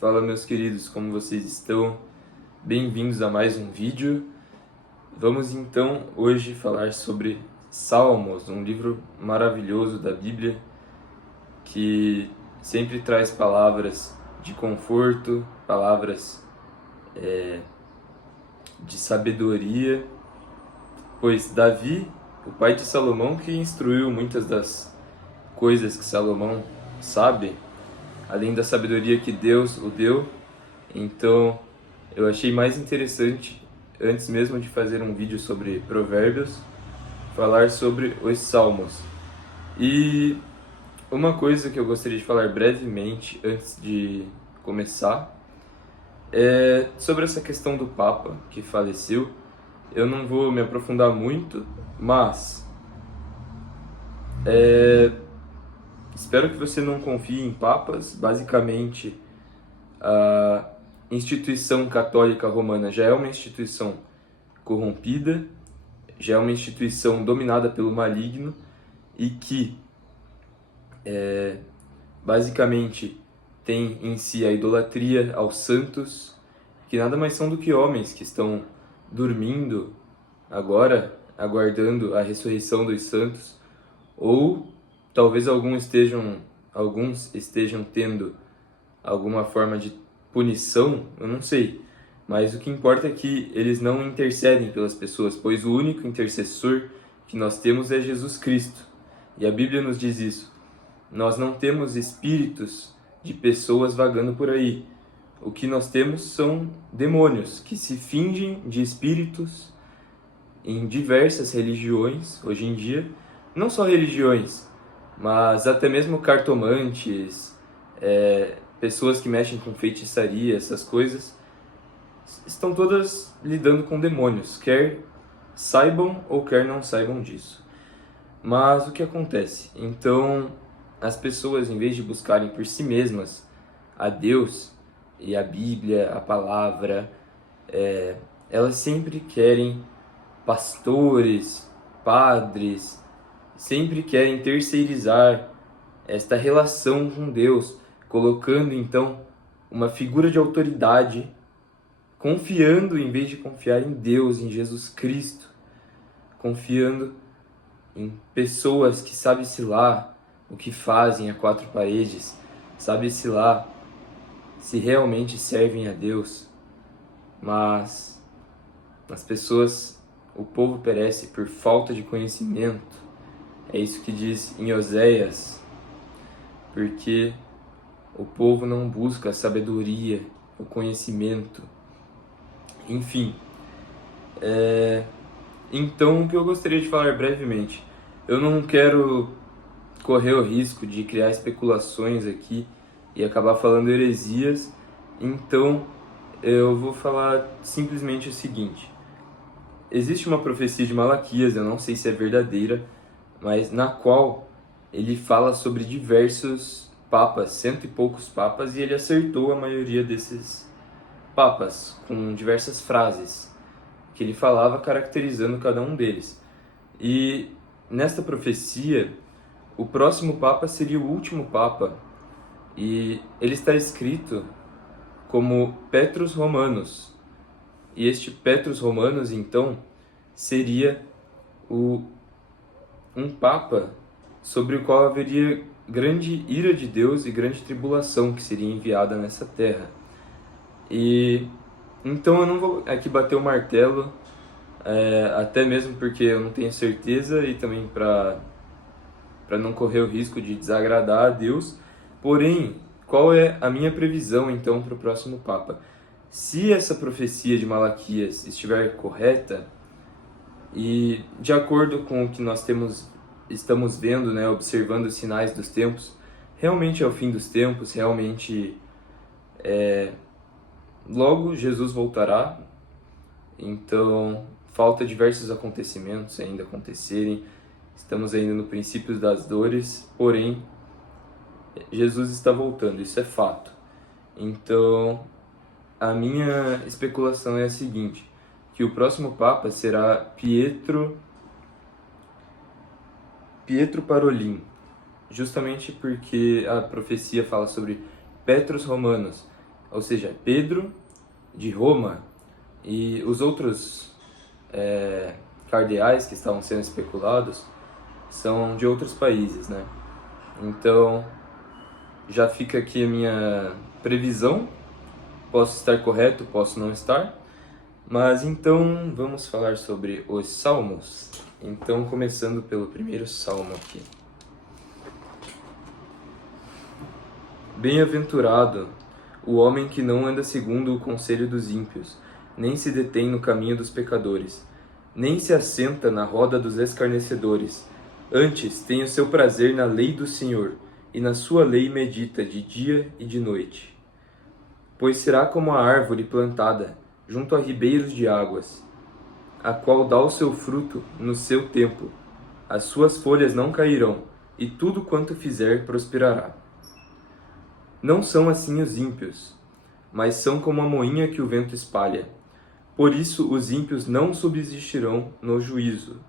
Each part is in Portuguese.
Fala, meus queridos, como vocês estão? Bem-vindos a mais um vídeo. Vamos então hoje falar sobre Salmos, um livro maravilhoso da Bíblia que sempre traz palavras de conforto, palavras de sabedoria, pois Davi, o pai de Salomão, que instruiu muitas das coisas que Salomão sabe, além da sabedoria que Deus o deu. Então, eu achei mais interessante, antes mesmo de fazer um vídeo sobre provérbios, falar sobre os salmos. E uma coisa que eu gostaria de falar brevemente antes de começar é sobre essa questão do Papa que faleceu. Eu não vou me aprofundar muito, mas espero que você não confie em papas. Basicamente, a instituição católica romana já é uma instituição corrompida, já é uma instituição dominada pelo maligno e que basicamente tem em si a idolatria aos santos, que nada mais são do que homens que estão dormindo agora, aguardando a ressurreição dos santos, ou talvez alguns estejam tendo alguma forma de punição, eu não sei. Mas o que importa é que eles não intercedem pelas pessoas, pois o único intercessor que nós temos é Jesus Cristo. E a Bíblia nos diz isso. Nós não temos espíritos de pessoas vagando por aí. O que nós temos são demônios que se fingem de espíritos em diversas religiões hoje em dia. Não só religiões, mas até mesmo cartomantes, pessoas que mexem com feitiçaria, essas coisas, estão todas lidando com demônios, quer saibam ou quer não saibam disso. Mas o que acontece? Então, as pessoas, em vez de buscarem por si mesmas a Deus e a Bíblia, a palavra, elas sempre querem pastores, padres, sempre querem terceirizar esta relação com Deus, colocando então uma figura de autoridade, confiando em vez de confiar em Deus, em Jesus Cristo, confiando em pessoas que sabe-se lá o que fazem a quatro paredes, sabe-se lá se realmente servem a Deus. Mas as pessoas, o povo perece por falta de conhecimento. É isso que diz em Oséias, porque o povo não busca a sabedoria, o conhecimento. Enfim, então o que eu gostaria de falar brevemente, eu não quero correr o risco de criar especulações aqui e acabar falando heresias, então eu vou falar simplesmente o seguinte. Existe uma profecia de Malaquias, eu não sei se é verdadeira, mas na qual ele fala sobre diversos papas, 100 e poucos papas, e ele acertou a maioria desses papas com diversas frases que ele falava caracterizando cada um deles. E nesta profecia, o próximo papa seria o último papa, e ele está escrito como Petrus Romanus. E este Petrus Romanus, então, seria um papa sobre o qual haveria grande ira de Deus e grande tribulação que seria enviada nessa terra. E então eu não vou aqui bater o martelo, até mesmo porque eu não tenho certeza e também para não correr o risco de desagradar a Deus. Porém, qual é a minha previsão então para o próximo Papa? Se essa profecia de Malaquias estiver correta e de acordo com o que nós estamos vendo, né, observando os sinais dos tempos, realmente é o fim dos tempos, realmente logo Jesus voltará. Então falta diversos acontecimentos ainda acontecerem, estamos ainda no princípio das dores, porém Jesus está voltando, isso é fato. Então a minha especulação é a seguinte, que o próximo Papa será Pietro Parolin, justamente porque a profecia fala sobre Petrus Romanus, ou seja, Pedro de Roma e os outros cardeais que estavam sendo especulados são de outros países, né? Então, já fica aqui a minha previsão. Posso estar correto, posso não estar. Mas então, vamos falar sobre os salmos. Então, começando pelo primeiro salmo aqui. Bem-aventurado o homem que não anda segundo o conselho dos ímpios, nem se detém no caminho dos pecadores, nem se assenta na roda dos escarnecedores. Antes tem o seu prazer na lei do Senhor, e na sua lei medita de dia e de noite. Pois será como a árvore plantada junto a ribeiros de águas, a qual dá o seu fruto no seu tempo. As suas folhas não cairão, e tudo quanto fizer prosperará. Não são assim os ímpios, mas são como a moinha que o vento espalha. Por isso os ímpios não subsistirão no juízo.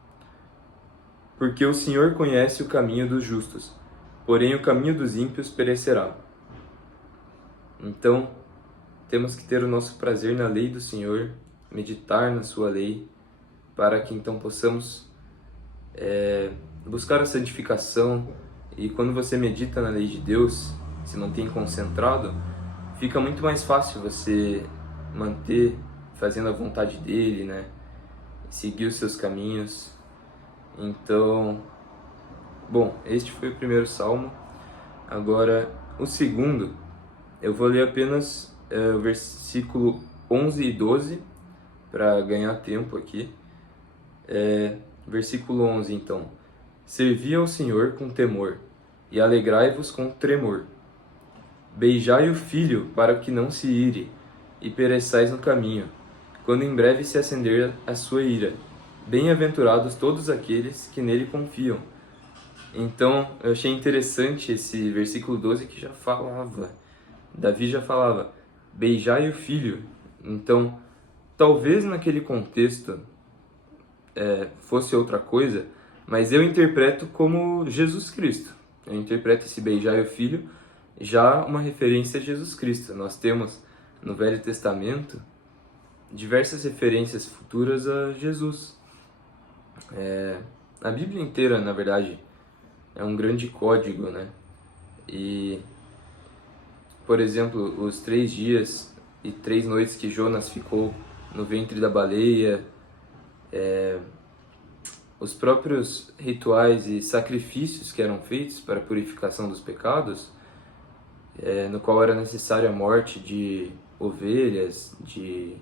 Porque o Senhor conhece o caminho dos justos, porém o caminho dos ímpios perecerá. Então, temos que ter o nosso prazer na lei do Senhor, meditar na sua lei, para que então possamos buscar a santificação. E quando você medita na lei de Deus, se mantém concentrado, fica muito mais fácil você manter fazendo a vontade dele, né? Seguir os seus caminhos. Então, bom, este foi o primeiro salmo. Agora, o segundo, eu vou ler apenas o versículo 11 e 12, para ganhar tempo aqui. Versículo 11, então. Servi ao Senhor com temor, e alegrai-vos com tremor. Beijai o filho para que não se ire, e pereçais no caminho, quando em breve se acender a sua ira. Bem-aventurados todos aqueles que nele confiam. Então, eu achei interessante esse versículo 12 que já falava. Davi já falava, beijai o filho. Então, talvez naquele contexto fosse outra coisa, mas eu interpreto como Jesus Cristo. Eu interpreto esse beijai o filho já uma referência a Jesus Cristo. Nós temos no Velho Testamento diversas referências futuras a Jesus. A Bíblia inteira, na verdade, é um grande código, né? E, por exemplo, os 3 dias e 3 noites que Jonas ficou no ventre da baleia, os próprios rituais e sacrifícios que eram feitos para a purificação dos pecados, no qual era necessária a morte de ovelhas, de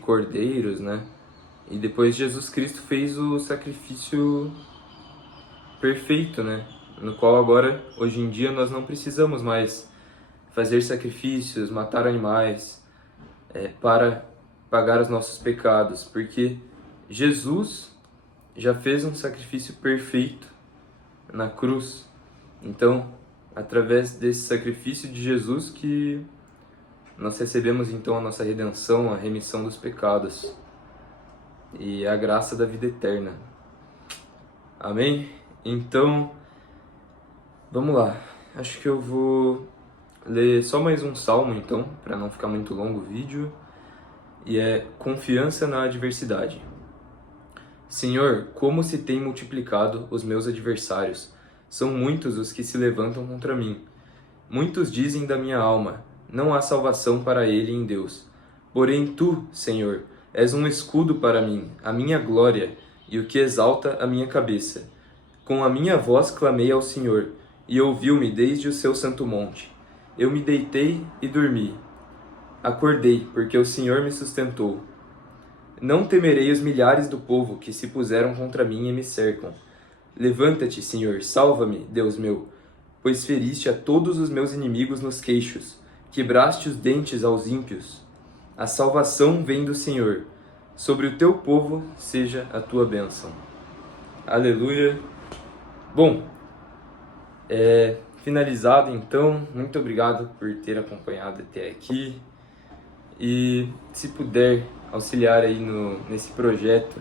cordeiros, né? E depois Jesus Cristo fez o sacrifício perfeito, né? No qual agora, hoje em dia, nós não precisamos mais fazer sacrifícios, matar animais para pagar os nossos pecados, porque Jesus já fez um sacrifício perfeito na cruz. Então, através desse sacrifício de Jesus que nós recebemos então a nossa redenção, a remissão dos pecados e a graça da vida eterna. Amém? Então, vamos lá. Acho que eu vou ler só mais um salmo então, para não ficar muito longo o vídeo. E é confiança na adversidade. Senhor, como se tem multiplicado os meus adversários. São muitos os que se levantam contra mim. Muitos dizem da minha alma, não há salvação para ele em Deus. Porém tu, Senhor, és um escudo para mim, a minha glória, e o que exalta a minha cabeça. Com a minha voz clamei ao Senhor, e ouviu-me desde o seu santo monte. Eu me deitei e dormi. Acordei, porque o Senhor me sustentou. Não temerei os milhares do povo que se puseram contra mim e me cercam. Levanta-te, Senhor, salva-me, Deus meu, pois feriste a todos os meus inimigos nos queixos, quebraste os dentes aos ímpios. A salvação vem do Senhor, sobre o teu povo seja a tua bênção. Aleluia. Bom, finalizado então, muito obrigado por ter acompanhado até aqui. E se puder auxiliar aí nesse projeto,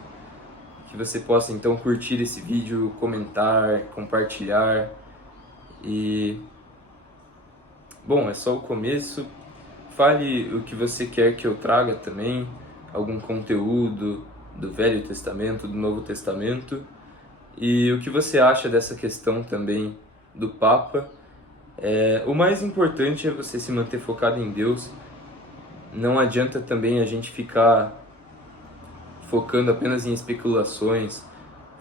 que você possa então curtir esse vídeo, comentar, compartilhar. E bom, é só o começo. fale o que você quer que eu traga também, algum conteúdo do Velho Testamento, do Novo Testamento, e o que você acha dessa questão também do Papa. O mais importante é você se manter focado em Deus. Não adianta também a gente ficar focando apenas em especulações,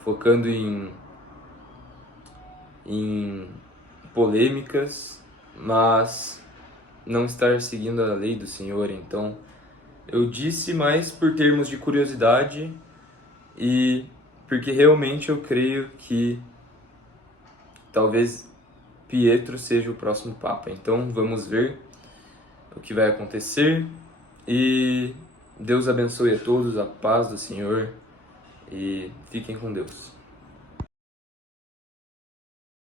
focando em polêmicas, mas não estar seguindo a lei do Senhor. Então, eu disse mais por termos de curiosidade e porque realmente eu creio que talvez Pietro seja o próximo Papa. Então, vamos ver o que vai acontecer e Deus abençoe a todos, a paz do Senhor e fiquem com Deus.